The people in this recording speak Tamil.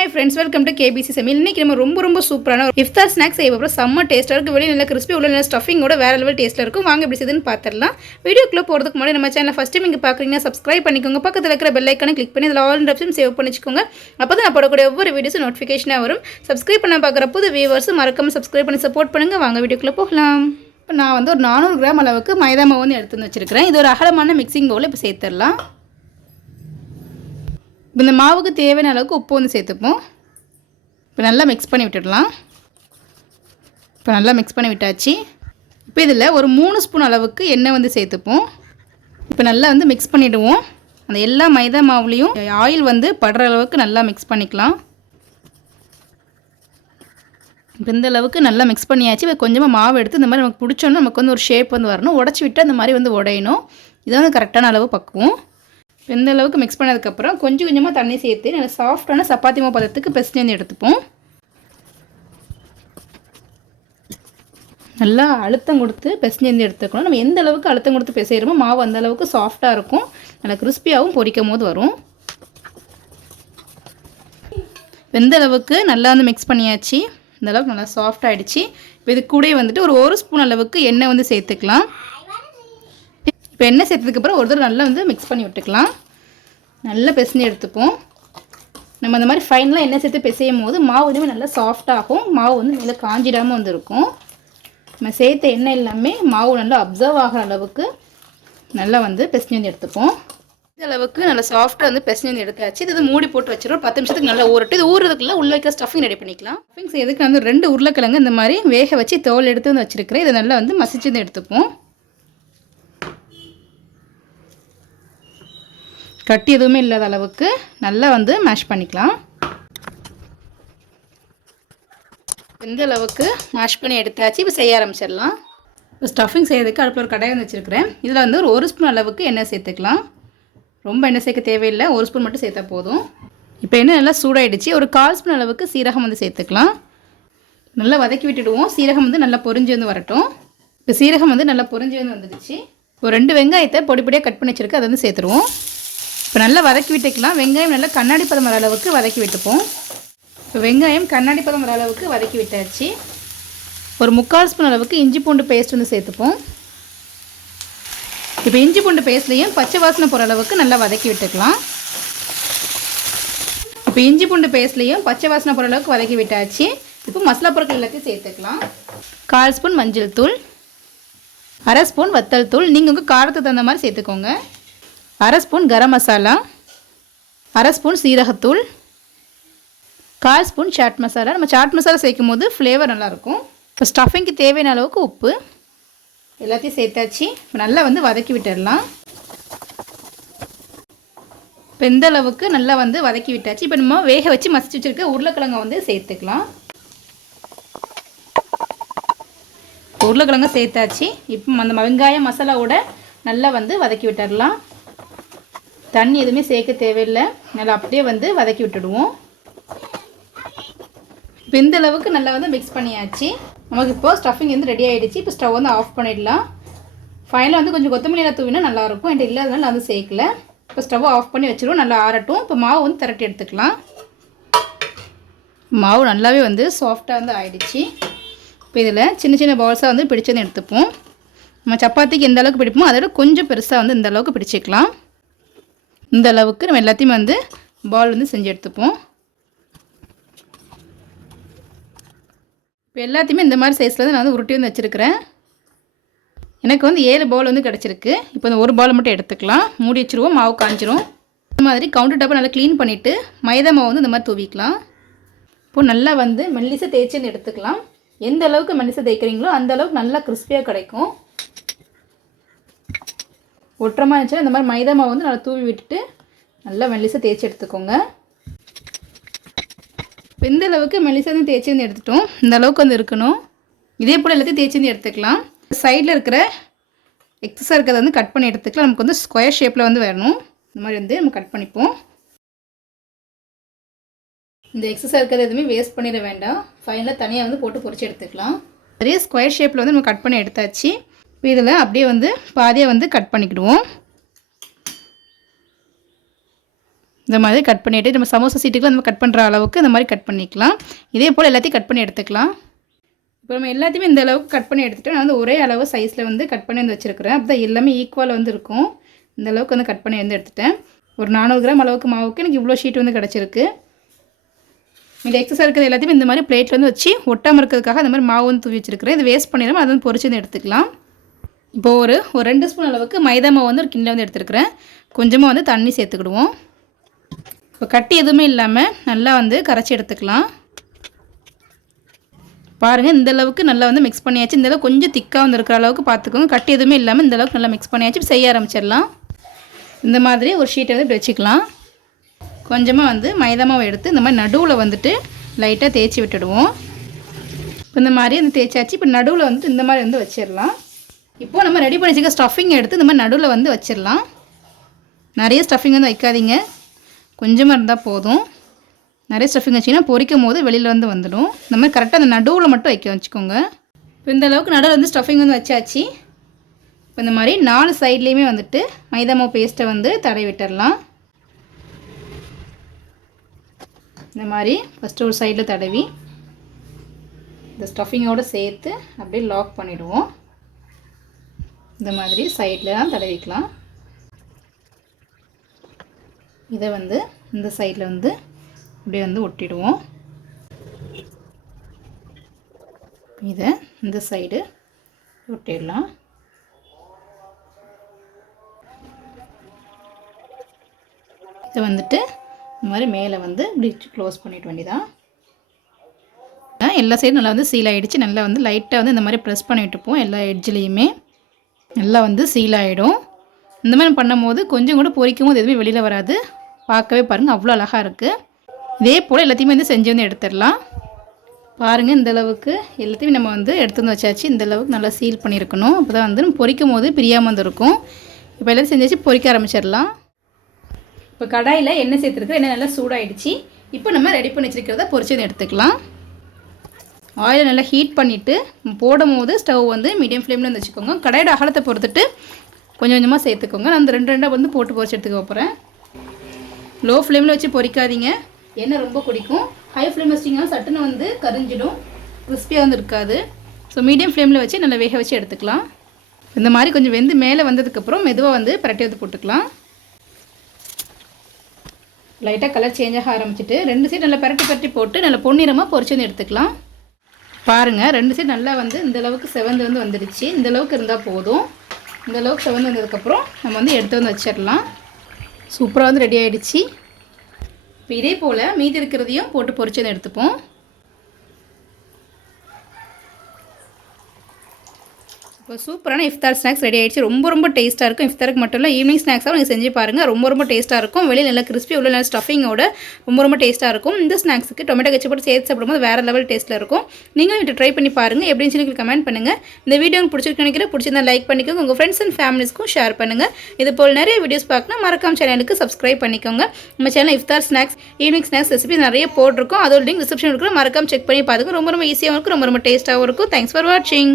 Hi friends welcome to KBC சமையல் இன்றைக்கி நம்ம ரொம்ப ரொம்ப சூப்பரான ஒரு இஃப்தார் ஸ்நாக்ஸ் செய்ய போகிறோம் செம்ம டேஸ்ட்டாக இருக்குது வெளியே நல்லா கிறிஸ்பி உள்ள நல்லா ஸ்டஃபிங்கோட வேறு லெவல் டேஸ்ட்டில் இருக்கும். வாங்க எப்படி செய்யுதுன்னு பார்த்துடலாம் வீடியோக்குள்ளே போகிறதுக்கு முன்னாடி நம்ம சேனல் ஃபஸ்ட் டைம் இங்கே பார்க்குறீங்கன்னா சப்ஸ்கிரைப் பண்ணிக்கோங்க. பக்கத்தில் இருக்கிற பெல் ஐக்கானை கிளிக் பண்ணி அதில் ஆல் ஆப்ஷன் சேவ் பண்ணிச்சுக்கோங்க. அப்போ தான் நான் போடக்கூடிய ஒவ்வொரு வீடியோஸும் நோட்டிஃபிகேஷனாக வரும். சப்ஸ்கிரைப் பண்ண பார்க்குற புது வியூவர்ஸும் மறக்காம சப்ஸ்கிரைப் பண்ணி சப்போர்ட் பண்ணுங்கள் வாங்க வீடியோக்குள்ளே போகலாம். இப்போ நான் வந்து ஒரு நானூறு கிராம் அளவுக்கு மைதா மாவு வந்து எடுத்து வந்து வச்சுருக்கிறேன். இது ஒரு அகலமான மிக்சிங் பவுலில் இப்போ சேர்த்துடலாம். இப்போ இந்த மாவுக்கு தேவையான அளவுக்கு உப்பு வந்து சேர்த்துப்போம். இப்போ நல்லா மிக்ஸ் பண்ணி விட்டுடலாம். இப்போ நல்லா மிக்ஸ் பண்ணி விட்டாச்சு. இப்போ இதில் ஒரு மூணு ஸ்பூன் அளவுக்கு எண்ணெய் வந்து சேர்த்துப்போம். இப்போ நல்லா வந்து மிக்ஸ் பண்ணிவிடுவோம் அந்த எல்லா மைதா மாவுலேயும் ஆயில் வந்து படுற அளவுக்கு நல்லா மிக்ஸ் பண்ணிக்கலாம். இப்போ இந்த அளவுக்கு நல்லா மிக்ஸ் பண்ணியாச்சு. இப்போ கொஞ்சமாக மாவு எடுத்து இந்த மாதிரி நமக்கு பிடிச்சோன்னா நமக்கு வந்து ஒரு ஷேப் வந்து வரணும். உடச்சி விட்டு அந்த மாதிரி வந்து உடையணும். இது வந்து கரெக்டான அளவு பக்குவோம். இந்த அளவுக்கு மிக்ஸ் பண்ணதுக்கப்புறம் கொஞ்சம் கொஞ்சமாக தண்ணி சேர்த்து நல்லா சாஃப்டான சப்பாத்தி மாவு பதத்துக்கு பெஸ்ட் வந்து எடுத்துப்போம். நல்லா அழுத்தம் கொடுத்து பெசஞ்சேந்து எடுத்துக்கணும். நம்ம எந்த அளவுக்கு அழுத்தம் கொடுத்து பிசைகிறோமோ மாவு அந்த அளவுக்கு சாஃப்டாக இருக்கும். நல்லா கிறிஸ்பியாகவும் பொரிக்கும் போது வரும். வெந்த அளவுக்கு நல்லா வந்து மிக்ஸ் பண்ணியாச்சு. இந்த அளவுக்கு நல்லா சாஃப்ட் ஆகிடுச்சு இப்போ இது கூட வந்துட்டு ஒரு ஒரு ஸ்பூன் அளவுக்கு எண்ணெய் வந்து சேர்த்துக்கலாம். இப்போ எண்ணெய் சேர்த்ததுக்கப்புறம் ஒரு தடவை நல்லா வந்து மிக்ஸ் பண்ணி விட்டுக்கலாம். நல்லா பிசைஞ்சு எடுத்துப்போம். நம்ம அந்த மாதிரி ஃபைனலாக எண்ணெய் சேர்த்து பிசையும் போது மாவு வந்து நல்லா சாஃப்டாகும் மாவு வந்து நல்லா காஞ்சிடாமல் வந்துருக்கும். நம்ம சேர்த்த எண்ணெய் எல்லாமே மாவு நல்லா அப்சர்வ் ஆகிற அளவுக்கு நல்லா வந்து பிசைஞ்சு வந்து எடுத்துப்போம். இந்த அளவுக்கு நல்லா சாஃப்டாக வந்து பிசைஞ்சு வந்து எடுத்தாச்சு. இது மூடி போட்டு வச்சிடும் பத்து நிமிஷத்துக்கு நல்லா ஊறட்டு இது ஊறுறதுக்குள்ள உள்ள வைக்கிற ஸ்டஃபிங் ரெடி பண்ணிக்கலாம். ஸ்டஃபிங்ஸ் எதுக்கு வந்து ரெண்டு உருளைக்கிழங்கு இந்த மாதிரி வேக வச்சு தோல் எடுத்து வந்து வச்சிருக்கிறேன். இதை நல்லா வந்து மசிச்சு வந்து எடுத்துப்போம். கட்டி எதுவுமே இல்லாத அளவுக்கு நல்லா வந்து மேஷ் பண்ணிக்கலாம். இந்த அளவுக்கு மேஷ் பண்ணி எடுத்தாச்சு. இப்போ செய்ய ஆரம்பிச்சிடலாம். இப்போ ஸ்டஃபிங் செய்யறதுக்கு அடுப்பில் ஒரு கடாய் வந்து வச்சுருக்கிறேன். இதில் வந்து ஒரு ஒரு ஸ்பூன் அளவுக்கு எண்ணெய் சேர்த்துக்கலாம். ரொம்ப எண்ணெய் சேர்க்க தேவையில்லை. ஒரு ஸ்பூன் மட்டும் சேர்த்தா போதும். இப்போ எண்ணெய் நல்லா சூடாயிடுச்சு. ஒரு கால் ஸ்பூன் அளவுக்கு சீரகம் வந்து சேர்த்துக்கலாம். நல்லா வதக்கி விட்டுடுவோம். சீரகம் வந்து நல்லா பொரிஞ்சு வந்து வரட்டும். இப்போ சீரகம் வந்து நல்லா பொரிஞ்சு வந்து வந்துடுச்சு. ஒரு ரெண்டு வெங்காயத்தை பொடி பொடியாக கட் பண்ணி வச்சுருக்கு. அதை வந்து சேர்த்துருவோம். இப்போ நல்லா வதக்கி விட்டுக்கலாம். வெங்காயம் நல்லா கண்ணாடி பதம் வர அளவுக்கு வதக்கி விட்டுப்போம். இப்போ வெங்காயம் கண்ணாடி பதம் வர அளவுக்கு வதக்கி விட்டாச்சு. ஒரு முக்கால் ஸ்பூன் அளவுக்கு இஞ்சி பூண்டு பேஸ்ட் வந்து சேர்த்துப்போம். இப்போ இஞ்சி பூண்டு பேஸ்ட்லேயும் பச்சை வாசனை போகிற அளவுக்கு நல்லா வதக்கி விட்டுக்கலாம். இப்போ இஞ்சி பூண்டு பேஸ்ட்லேயும் பச்சை வாசனை போகிற அளவுக்கு வதக்கி விட்டாச்சு. இப்போ மசாலா பொருட்கள் எல்லாத்தையும் சேர்த்துக்கலாம். கால் ஸ்பூன் மஞ்சள் தூள். அரை ஸ்பூன் வத்தல் தூள். நீங்கள் உங்கள் காரத்துக்கு தகுந்த மாதிரி சேர்த்துக்கோங்க. அரை ஸ்பூன் கரம் மசாலா அரை ஸ்பூன் சீரகத்தூள் கால் ஸ்பூன் சாட் மசாலா. நம்ம சாட் மசாலா சேர்க்கும் போது ஃப்ளேவர் நல்லாயிருக்கும். இப்போ ஸ்டஃபிங்க்கு தேவையான அளவுக்கு உப்பு எல்லாத்தையும் சேர்த்தாச்சு. இப்போ நல்லா வந்து வதக்கி விட்டுடலாம். இப்போ இந்த அளவுக்கு நல்லா வந்து வதக்கி விட்டாச்சு. இப்போ நம்ம வேக வச்சு மசிச்சு வச்சுருக்க உருளைக்கிழங்க வந்து சேர்த்துக்கலாம். உருளைக்கிழங்க சேர்த்தாச்சு. இப்போ அந்த வெங்காயம் மசாலாவோட நல்லா வந்து வதக்கி விட்டுடலாம். தண்ணி எதுவுமே சேர்க்க தேவையில்லை. நல்லா அப்படியே வந்து வதக்கி விட்டுடுவோம். இப்போ இந்த அளவுக்கு நல்லா வந்து மிக்ஸ் பண்ணியாச்சு. நமக்கு இப்போ ஸ்டஃபிங் வந்து ரெடி ஆகிடுச்சு இப்போ ஸ்டவ் வந்து ஆஃப் பண்ணிடலாம். ஃபைனலாக வந்து கொஞ்சம் கொத்தமல்லியில் தூவினா நல்லாயிருக்கும் என்கிட்ட இல்லாதனால நான் வந்து சேர்க்கல. இப்போ ஸ்டவ் ஆஃப் பண்ணி வச்சிருவோம். நல்லா ஆறட்டும். இப்போ மாவு வந்து திரட்டி எடுத்துக்கலாம். மாவு நல்லாவே வந்து சாஃப்டாக வந்து ஆயிடுச்சு. இப்போ இதில் சின்ன சின்ன பால்ஸாக வந்து பிடிச்சது எடுத்துப்போம். நம்ம சப்பாத்திக்கு எந்த அளவுக்கு பிடிப்போமோ அதோட கொஞ்சம் பெருசாக வந்து இந்த அளவுக்கு பிடிச்சிக்கலாம். இந்த அளவுக்கு நம்ம எல்லாத்தையும் வந்து பால் வந்து செஞ்சு எடுத்துப்போம். இப்போ எல்லாத்தையுமே இந்த மாதிரி சைஸில் வந்து நான் வந்து உருட்டி வந்து வச்சுருக்கிறேன். எனக்கு வந்து ஏழு பவுல் வந்து கிடச்சிருக்கு. இப்போ இந்த ஒரு பால் மட்டும் எடுத்துக்கலாம். மூடி வச்சுருவோம் மாவு காஞ்சிரும். இந்த மாதிரி கவுண்டர் டாப்பை நல்லா க்ளீன் பண்ணிவிட்டு மைதா மாவு வந்து இந்த மாதிரி தூவிக்கலாம். இப்போ நல்லா வந்து மெல்லிசை தேய்ச்சி எடுத்துக்கலாம். எந்த அளவுக்கு மெல்லிசை தேய்க்கிறீங்களோ அந்த அளவுக்கு நல்லா கிறிஸ்பியாக கிடைக்கும். ஒட்டுறமா இருந்துச்சுன்னா இந்த மாதிரி மைதா மாவு வந்து நல்லா தூவி விட்டுட்டு நல்லா மெல்லிசை தேய்ச்சி எடுத்துக்கோங்க. இப்போ இந்த அளவுக்கு மெல்லிசா வந்து தேய்ச்சி வந்து எடுத்துட்டோம். இந்த அளவுக்கு வந்து இருக்கணும். இதே போல் எல்லாத்தையும் தேய்ச்சி வந்து எடுத்துக்கலாம். சைடில் இருக்கிற எக்ஸஸாக இருக்கிறத வந்து கட் பண்ணி எடுத்துக்கலாம். நமக்கு வந்து ஸ்கொயர் ஷேப்பில் வந்து வரணும் இந்த மாதிரி வந்து நம்ம கட் பண்ணிப்போம். இந்த எக்ஸஸாக இருக்கிறது எதுவுமே வேஸ்ட் பண்ணிட வேண்டாம். ஃபைனலாக தனியாக வந்து போட்டு பொறிச்சு எடுத்துக்கலாம். நிறைய ஸ்கொயர் ஷேப்பில் வந்து நம்ம கட் பண்ணி எடுத்தாச்சு. இதில் அப்படியே வந்து பாதியாக வந்து கட் பண்ணிக்கிடுவோம். இந்த மாதிரி கட் பண்ணிவிட்டு நம்ம சமோசா சீட்டுக்குலாம் நம்ம கட் பண்ணுற அளவுக்கு இந்த மாதிரி கட் பண்ணிக்கலாம். இதே போல் எல்லாத்தையும் கட் பண்ணி எடுத்துக்கலாம். இப்போ நம்ம எல்லாத்தையுமே இந்த அளவுக்கு கட் பண்ணி எடுத்துகிட்டு நான் வந்து ஒரே அளவு சைஸில் வந்து கட் பண்ணி வந்து வச்சுருக்கிறேன். அப்போ தான் எல்லாமே ஈக்குவலாக வந்து இருக்கும். இந்த அளவுக்கு வந்து கட் பண்ணி வந்து எடுத்துட்டேன். ஒரு நானூறு கிராம் அளவுக்கு மாவுக்கு எனக்கு இவ்வளோ ஷீட் வந்து கிடச்சிருக்கு. இந்த எக்ஸசைஸ் இருக்கிறது எல்லாத்தையும் இந்த மாதிரி பிளேட்டில் வந்து வச்சு ஒட்டாமல் இருக்கிறதுக்காக இந்த மாதிரி மாவு வந்து தூவி வச்சுருக்கிறேன். இது வேஸ்ட் பண்ணிடாமல் அதை வந்து பொறிச்சு வந்து எடுத்துக்கலாம். இப்போ ஒரு ஒரு ரெண்டு ஸ்பூன் அளவுக்கு மைதா மாவு வந்து ஒரு கிண்டில் வந்து எடுத்துருக்கிறேன். கொஞ்சமாக வந்து தண்ணி சேர்த்துக்கிடுவோம். இப்போ கட்டி எதுவுமே இல்லாமல் நல்லா வந்து கரைச்சி எடுத்துக்கலாம். பாருங்கள் இந்த அளவுக்கு நல்லா வந்து மிக்ஸ் பண்ணியாச்சு. இந்த அளவுக்கு கொஞ்சம் திக்காக வந்து இருக்கிற அளவுக்கு பார்த்துக்கோங்க கட்டி எதுவுமே இல்லாமல் இந்த அளவுக்கு நல்லா மிக்ஸ் பண்ணியாச்சு. செய்ய ஆரம்பிச்சிடலாம். இந்த மாதிரி ஒரு ஷீட்டை வந்து வச்சுக்கலாம். கொஞ்சமாக வந்து மைதா மாவு எடுத்து இந்த மாதிரி நடுவில் வந்துட்டு லைட்டாக தேய்ச்சி விட்டுடுவோம். இப்போ இந்த மாதிரி வந்து தேய்ச்சாச்சு. இப்போ நடுவில் வந்துட்டு இந்த மாதிரி வந்து வச்சிடலாம். இப்போது நம்ம ரெடி பண்ணி வச்சுக்க ஸ்டஃபிங் எடுத்து இந்த மாதிரி நடுவில் வந்து வச்சிடலாம். நிறைய ஸ்டஃபிங் வந்து வைக்காதீங்க. கொஞ்சமாக இருந்தால் போதும். நிறைய ஸ்டஃபிங் வச்சிங்கன்னா பொரிக்கும் போது வெளியில் வந்து வந்துடும். இந்த மாதிரி கரெக்டாக அந்த நடுவில் மட்டும் வைக்க வச்சுக்கோங்க. இப்போ இந்த அளவுக்கு நடுவில் வந்து ஸ்டஃபிங் வந்து வச்சாச்சு. இப்போ இந்த மாதிரி நாலு சைட்லேயுமே வந்துட்டு மைதா மாவு பேஸ்ட்டை வந்து தடவி விட்டுடலாம். இந்த மாதிரி ஃபஸ்ட்டு ஒரு சைடில் தடவி இந்த ஸ்டஃபிங்கோடு சேர்த்து அப்படியே லாக் பண்ணிவிடுவோம் இந்த மாதிரி சைடில் தான் தடவிக்கலாம். இதை வந்து இந்த சைடில் வந்து அப்படியே வந்து ஒட்டிடுவோம். இதை இந்த சைடு ஒட்டிடலாம். இதை வந்துட்டு இந்த மாதிரி மேலே வந்து இப்படி க்ளோஸ் பண்ணிட்டு வேண்டியதான் எல்லா சைடும் நல்லா வந்து சீல் ஆகிடுச்சு நல்லா வந்து லைட்டாக வந்து இந்த மாதிரி ப்ரெஸ் பண்ணி விட்டுப்போம் எல்லா எட்ஜ்லேயுமே நல்லா வந்து சீல் ஆகிடும் இந்த மாதிரி பண்ணும்போது கொஞ்சம் கூட பொறிக்கும் போது எதுவுமே வெளியில் வராது. பார்க்கவே பாருங்கள் அவ்வளோ அழகாக இருக்குது இதே போல் எல்லாத்தையுமே வந்து செஞ்சு வந்து எடுத்துடலாம். பாருங்கள் இந்த அளவுக்கு எல்லாத்தையும் நம்ம வந்து எடுத்து வந்து வச்சாச்சு. இந்தளவுக்கு நல்லா சீல் பண்ணியிருக்கணும். அப்போ தான் வந்து பொரிக்கும் போது பிரியாமல் வந்துருக்கும். இப்போ எல்லாத்தையும் செஞ்சாச்சு பொறிக்க ஆரம்பிச்சிடலாம். இப்போ கடாயில் எண்ணெய் சேர்த்துருக்கு எண்ணெய் நல்லா சூடாயிடுச்சு. இப்போ நம்ம ரெடி பண்ணி வச்சுருக்கிறத பொறிச்சு எடுத்துக்கலாம். ஆயிலை நல்லா ஹீட் பண்ணிவிட்டு போடும் போது ஸ்டவ் வந்து மீடியம் ஃப்ளேமில் வந்து வச்சுக்கோங்க. கடையோட அகலத்தை பொறுத்துட்டு கொஞ்சம் கொஞ்சமாக சேர்த்துக்கோங்க. நான் அந்த ரெண்டு ரெண்டாக வந்து போட்டு பொறிச்சு எடுத்துக்க போகிறேன் லோ ஃப்ளேமில் வச்சு பொரிக்காதீங்க எண்ணெய் ரொம்ப குடிக்கும். ஹை ஃப்ளேம் வச்சிங்கன்னா சட்டுன்னு வந்து கரிஞ்சிடும். கிறிஸ்பியாக வந்து இருக்காது. ஸோ மீடியம் ஃப்ளேமில் வச்சு நல்லா வேக வச்சு எடுத்துக்கலாம். இந்த மாதிரி கொஞ்சம் வெந்து மேலே வந்ததுக்கப்புறம் மெதுவாக வந்து பரட்டி வந்து போட்டுக்கலாம். லைட்டாக கலர் சேஞ்ச் ஆக ஆரம்பிச்சிட்டு ரெண்டு சைடு நல்லா பரட்டி பரட்டி போட்டு நல்லா பொன்னிறமாக பொறிச்சு வந்து எடுத்துக்கலாம். பாருங்கள் ரெண்டு சைடு நல்லா வந்து இந்த அளவுக்கு செவந்து வந்து வந்துடுச்சு. இந்த அளவுக்கு இருந்தால் போதும். இந்த அளவுக்கு செவந்து வந்ததுக்கப்புறம் நம்ம வந்து எடுத்து வந்து வச்சிடலாம். சூப்பராக வந்து ரெடி ஆகிடுச்சு இப்போ இதே போல் மீதி இருக்கிறதையும் போட்டு பொறிச்சு எடுத்துப்போம். இப்போ சூப்பரான இஃப்தார் ஸ்நாக்ஸ் ரெடி ஆகிடுச்சு ரொம்ப ரொம்ப டேஸ்ட்டாக இருக்கும். இஃப்தாருக்கு மட்டும் இல்லை ஈவினிங் ஸ்நாக்ஸாக நீங்கள் செஞ்சு பாருங்கள் ரொம்ப ரொம்ப டேஸ்ட்டாக இருக்கும். வெளியில் நல்லா கிறிஸ்பி உள்ள நல்ல ஸ்டஃபிங்கோட ரொம்ப ரொம்ப டேஸ்ட்டாக இருக்கும். இந்த ஸ்நாக்ஸுக்கு டொமேட்டோ கச்சி போட்டு சேர்த்து சாப்பிடும்போது வேறு லெவல் டேஸ்ட்டில் இருக்கும். நீங்களும் இதை ட்ரை பண்ணி பாருங்கள் எப்படின்னு சொல்லி கமெண்ட் பண்ணுங்கள் இந்த வீடியோ பிடிச்சிருக்கு நினைக்கிறேன். பிடிச்சிருந்தா லைக் பண்ணிக்கோங்க. உங்கள் ஃப்ரெண்ட்ஸ் அண்ட் ஃபேமிலிஸ்க்கும் ஷேர் பண்ணுங்கள் இது போல் நிறைய வீடியோஸ் பார்க்கணும். மறக்காம சேனலுக்கு சப்ஸ்கிரைப் பண்ணிக்கோங்க. நம்ம சேனல் இஃப்தார் ஸ்நாக்ஸ் ஈவினிங் ஸ்நாக்ஸ் ரெசிபி நிறைய போட்டிருக்கோம். அதோட லிங்க் டிஸ்கிரிப்ஷன் இருக்கிற மறக்காம செக் பண்ணி பார்த்துக்கோங்க ரொம்ப ரொம்ப ஈஸியாகவும் இருக்கும். ரொம்ப ரொம்ப டேஸ்ட்டாகவும் இருக்கும். தேங்க்ஸ் ஃபார் வாட்சிங்